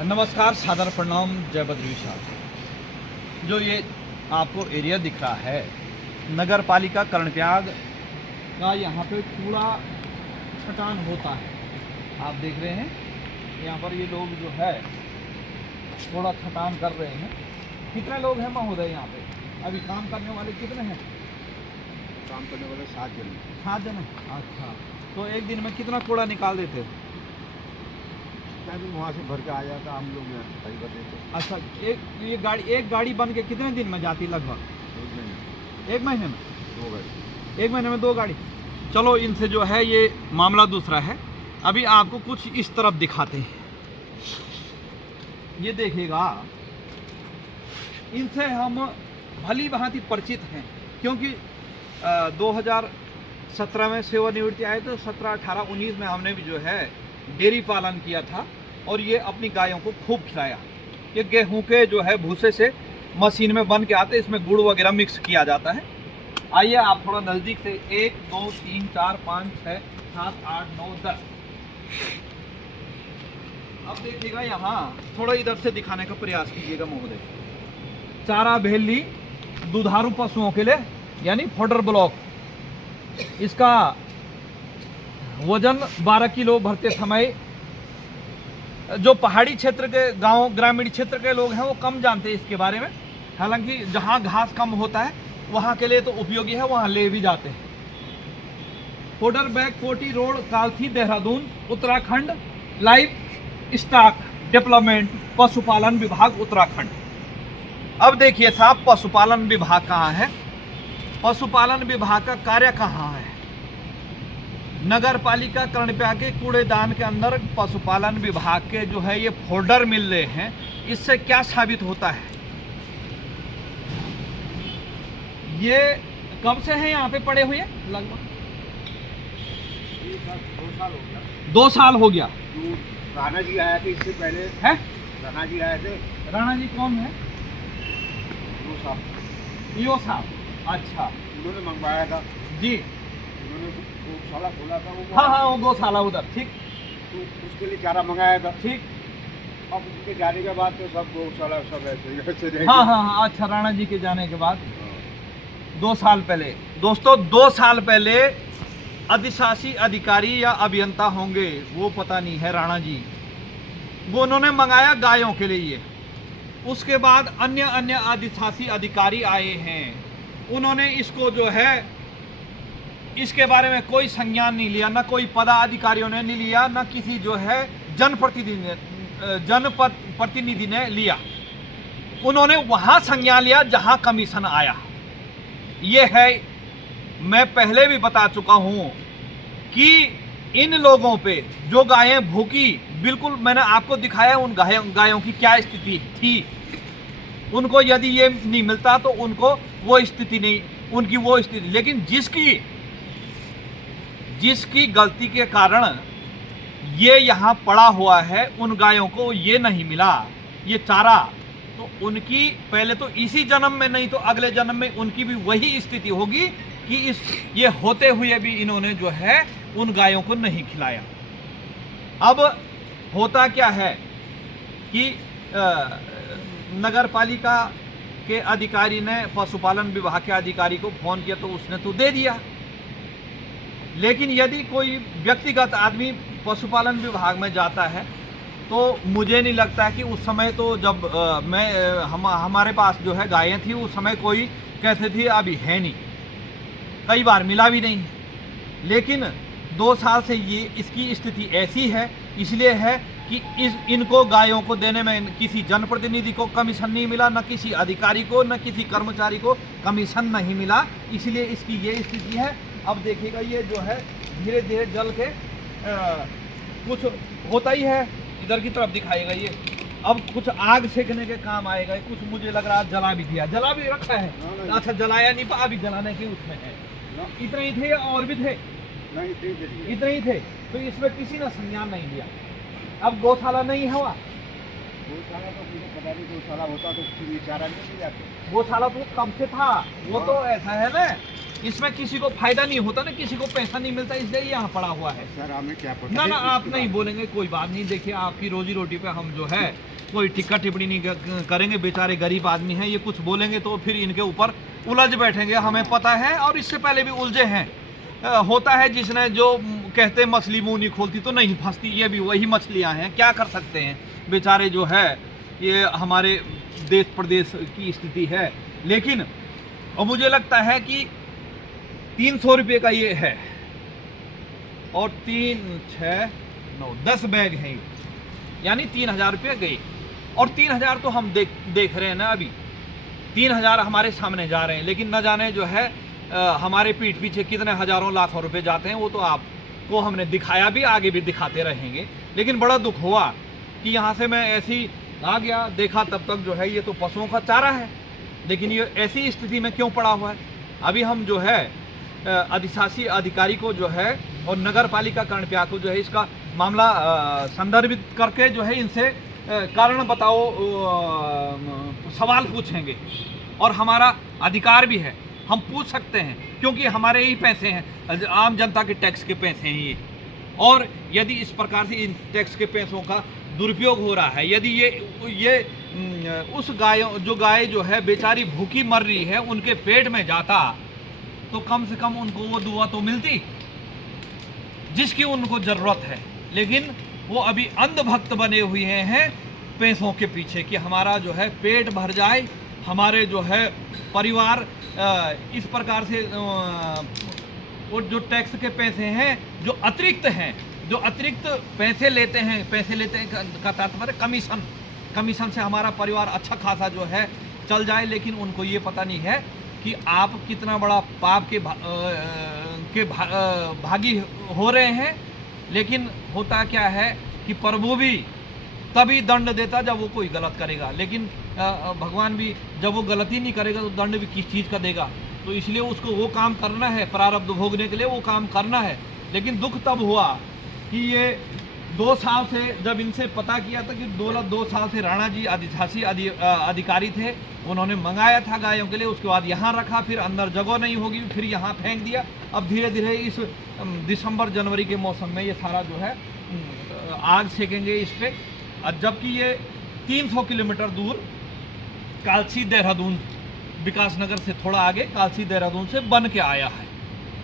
नमस्कार, सादर प्रणाम, जय बद्री विशाल। जो ये आपको एरिया दिख रहा है नगर पालिका कर्णप्रयाग का, यहाँ पे कूड़ा छटान होता है। आप देख रहे हैं यहाँ पर ये लोग जो है थोड़ा छटान कर रहे हैं। कितने लोग हैं महोदय यहाँ पे? अभी काम करने वाले कितने हैं? काम करने वाले 7 जन। 7 जन हैं। अच्छा, तो एक दिन में कितना कूड़ा निकाल देते? वहाँ से भर के आ जाता, हम लोग यहाँ सफाई कर देते। अच्छा, एक गाड़ी बन के कितने दिन में जाती लगभग? 1 महीने में 2 गाड़ी। 1 महीने में 2 गाड़ी। चलो, इनसे जो है ये मामला दूसरा है। अभी आपको कुछ इस तरफ दिखाते हैं। ये देखिएगा, इनसे हम भली भांति परिचित हैं, क्योंकि 2017 में सेवानिवृत्ति आए तो 17, 18, 19 में हमने भी जो है डेयरी पालन किया था और ये अपनी गायों को खूब खिलाया। ये गेहूं के जो है भूसे से मशीन में बन के आते, इसमें गुड़ वगैरह मिक्स किया जाता है। आइए आप थोड़ा नज़दीक से 1, 2, 3, 4, 5, 6, 7, 8, 9, 10। अब देखिएगा, यहाँ थोड़ा इधर से दिखाने का प्रयास कीजिएगा महोदय। चारा भेली दुधारू पशुओं के लिए, यानी फॉडर ब्लॉक। इसका वजन 12 किलो भरते समय। जो पहाड़ी क्षेत्र के गांव, ग्रामीण क्षेत्र के लोग हैं वो कम जानते हैं इसके बारे में। हालांकि जहां घास कम होता है वहां के लिए तो उपयोगी है, वहां ले भी जाते हैं। Fodder bag, Koti road, Kalthi, Dehradun, Uttarakhand. Livestock development, पशुपालन विभाग, उत्तराखंड। अब देखिए साहब, पशुपालन विभाग कहाँ है? पशुपालन विभाग का कार्य कहाँ है? नगर पालिका कर्णप्रयाग के कूड़ेदान के अंदर पशुपालन विभाग के जो है ये फोल्डर मिल रहे हैं। इससे क्या साबित होता है? ये कब से हैं यहाँ पे पड़े हुए? लगभग 2 साल हो गया। 2 साल हो गया। राणा जी आए थे इससे पहले। है? राणा जी आए थे। राणा जी कौन है? 2 साल। यो साहब, अच्छा उन्होंने मंगवाया था जी। उन्होंने गौशाला खोला था वो। हाँ, वो गौशाला उधर, ठीक। तो उसके लिए चारा मंगाया था। ठीक। अब उनके जाने के बाद तो सब गौशाला सब ऐसे रह हाँ गए। हाँ, अच्छा, राणा जी के जाने के बाद 2 साल पहले, दोस्तों 2 साल पहले अधिशासी अधिकारी या अभियंता होंगे, वो पता नहीं है, राणा जी, वो उन्होंने मंगाया गायों के लिए। उसके बाद अन्य अधिशासी अधिकारी आए हैं, उन्होंने इसको जो है इसके बारे में कोई संज्ञान नहीं लिया, ना कोई पदाधिकारियों ने नहीं लिया, ना किसी जो है जनप्रतिनिधि ने लिया। उन्होंने वहां संज्ञान लिया जहां कमीशन आया। ये है, मैं पहले भी बता चुका हूं कि इन लोगों पे जो गायें भूखी, बिल्कुल मैंने आपको दिखाया उन गायों की क्या स्थिति थी। उनको यदि ये नहीं मिलता तो उनको वो स्थिति नहीं, उनकी वो स्थिति। लेकिन जिसकी गलती के कारण ये यहाँ पड़ा हुआ है, उन गायों को ये नहीं मिला ये चारा, तो उनकी पहले तो इसी जन्म में नहीं तो अगले जन्म में उनकी भी वही स्थिति होगी कि ये होते हुए भी इन्होंने जो है उन गायों को नहीं खिलाया। अब होता क्या है कि नगर पालिका के अधिकारी ने पशुपालन विभाग के अधिकारी को फोन किया तो उसने तो दे दिया। लेकिन यदि कोई व्यक्तिगत आदमी पशुपालन विभाग में जाता है तो मुझे नहीं लगता कि उस समय तो जब हमारे पास जो है गायें थी, उस समय कोई कहते थे अभी है नहीं, कई बार मिला भी नहीं। लेकिन 2 साल से ये इसकी स्थिति ऐसी है, इसलिए है कि इनको गायों को देने में किसी जनप्रतिनिधि को कमीशन नहीं मिला, न किसी अधिकारी को, न किसी कर्मचारी को कमीशन नहीं मिला, इसलिए इसकी ये स्थिति है। अब देखिएगा, ये जो है धीरे धीरे जल के कुछ होता ही है, इधर की तरफ दिखाएगा ये। अब कुछ आग सेकने के काम आएगा, कुछ मुझे लग रहा है जला भी दिया, जला भी रखा है। अच्छा, जलाया नहीं, अभी जलाने के उसमें है। इतने ही थे या और भी थे? नहीं, इतने ही थे, तो इसमें किसी ने संज्ञान नहीं लिया। अब गौशाला नहीं हुआ, गौशाला तो मुझे पता नहीं, गौशाला होता तो फिर ये चारा नहीं मिल जाता। गौशाला तो कब से था, वो तो ऐसा है ना इसमें किसी को फायदा नहीं होता ना, किसी को पैसा नहीं मिलता, इसलिए यहाँ पड़ा हुआ है। सर हमें क्या पता ना है ना इसके आप बारे नहीं में? बोलेंगे, कोई बात नहीं। देखिए आपकी रोजी रोटी पे हम जो है कोई टिक्का टिप्पणी नहीं करेंगे। बेचारे गरीब आदमी हैं, ये कुछ बोलेंगे तो फिर इनके ऊपर उलझ बैठेंगे, हमें पता है। और इससे पहले भी उलझे हैं। होता है जिसने जो कहते हैं मछली मुंह नहीं खोलती तो नहीं फंसती, ये भी वही मछलियाँ हैं। क्या कर सकते हैं बेचारे, जो है ये हमारे देश प्रदेश की स्थिति है। लेकिन और मुझे लगता है कि 300 रुपये का ये है और 3, 6, 9, 10 बैग हैं ये, यानी 3000 रुपये गए। और 3000 तो हम देख रहे हैं ना, अभी 3000 हमारे सामने जा रहे हैं, लेकिन न जाने जो है हमारे पीठ पीछे कितने हजारों लाखों रुपए जाते हैं। वो तो आपको हमने दिखाया भी, आगे भी दिखाते रहेंगे। लेकिन बड़ा दुख हुआ कि यहाँ से मैं ऐसे ही आ गया, देखा तब तक जो है ये तो पशुओं का चारा है, लेकिन ये ऐसी स्थिति में क्यों पड़ा हुआ है। अभी हम जो है अधिशासी अधिकारी को जो है और नगर पालिका कर्णप्या को जो है इसका मामला संदर्भित करके जो है इनसे कारण बताओ सवाल पूछेंगे। और हमारा अधिकार भी है, हम पूछ सकते हैं, क्योंकि हमारे ही पैसे हैं, आम जनता के टैक्स के पैसे हैं ये। और यदि इस प्रकार से इन टैक्स के पैसों का दुरुपयोग हो रहा है, यदि ये उस गाय जो है बेचारी भूखी मर रही है, उनके पेट में जाता तो कम से कम उनको वो दुआ तो मिलती जिसकी उनको ज़रूरत है। लेकिन वो अभी अंधभक्त बने हुए हैं पैसों के पीछे कि हमारा जो है पेट भर जाए, हमारे जो है परिवार इस प्रकार से वो जो टैक्स के पैसे हैं जो अतिरिक्त पैसे लेते हैं का तात्पर्य कमीशन से हमारा परिवार अच्छा खासा जो है चल जाए। लेकिन उनको ये पता नहीं है कि आप कितना बड़ा पाप के भागी हो रहे हैं। लेकिन होता क्या है कि प्रभु भी तभी दंड देता जब वो कोई गलत करेगा, लेकिन भगवान भी जब वो गलती नहीं करेगा तो दंड भी किस चीज़ का देगा। तो इसलिए उसको वो काम करना है, प्रारब्ध भोगने के लिए वो काम करना है। लेकिन दुख तब हुआ कि ये 2 साल से जब इनसे पता किया था कि 2 साल से राणा जी अधिशासी अधिकारी थे, उन्होंने मंगाया था गायों के लिए, उसके बाद यहाँ रखा, फिर अंदर जगह नहीं होगी, फिर यहाँ फेंक दिया। अब धीरे धीरे इस दिसंबर जनवरी के मौसम में ये सारा जो है आग सेकेंगे इस पर। जबकि ये 300 किलोमीटर दूर कालसी देहरादून, विकासनगर से थोड़ा आगे कालसी देहरादून से बन के आया है।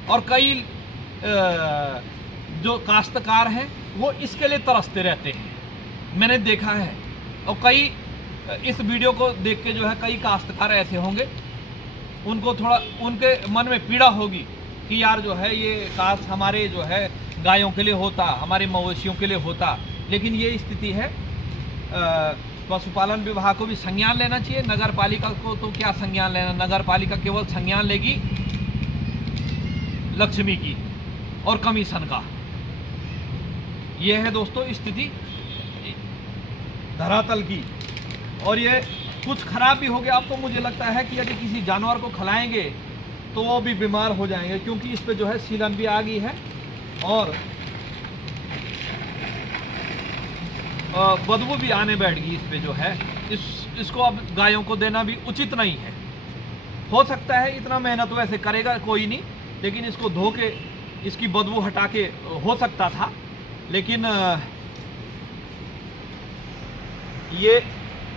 और कई जो काश्तकार हैं वो इसके लिए तरसते रहते हैं, मैंने देखा है। और कई इस वीडियो को देख के जो है कई काश्तकार ऐसे होंगे, उनको थोड़ा उनके मन में पीड़ा होगी कि यार जो है ये काश हमारे जो है गायों के लिए होता, हमारे मवेशियों के लिए होता। लेकिन ये स्थिति है। पशुपालन विभाग को भी संज्ञान लेना चाहिए। नगर पालिका को तो क्या संज्ञान लेना, नगर पालिका केवल संज्ञान लेगी लक्ष्मी की और कमीशन का। ये है दोस्तों स्थिति धरातल की। और ये कुछ खराब भी हो गया। अब तो मुझे लगता है कि यदि किसी जानवर को खिलाएंगे तो वो भी बीमार हो जाएंगे, क्योंकि इस पे जो है सीलन भी आ गई है और बदबू भी आने बैठ गई इस पे जो है। इसको अब गायों को देना भी उचित नहीं है। हो सकता है इतना मेहनत वैसे करेगा कोई नहीं, लेकिन इसको धो के इसकी बदबू हटा के हो सकता था, लेकिन ये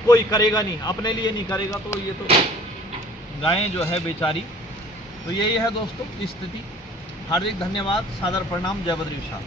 कोई करेगा नहीं, अपने लिए नहीं करेगा। तो ये तो गायें जो है बेचारी। तो यही है दोस्तों स्थिति। हार्दिक धन्यवाद, सादर प्रणाम, जय बद्री विशाल।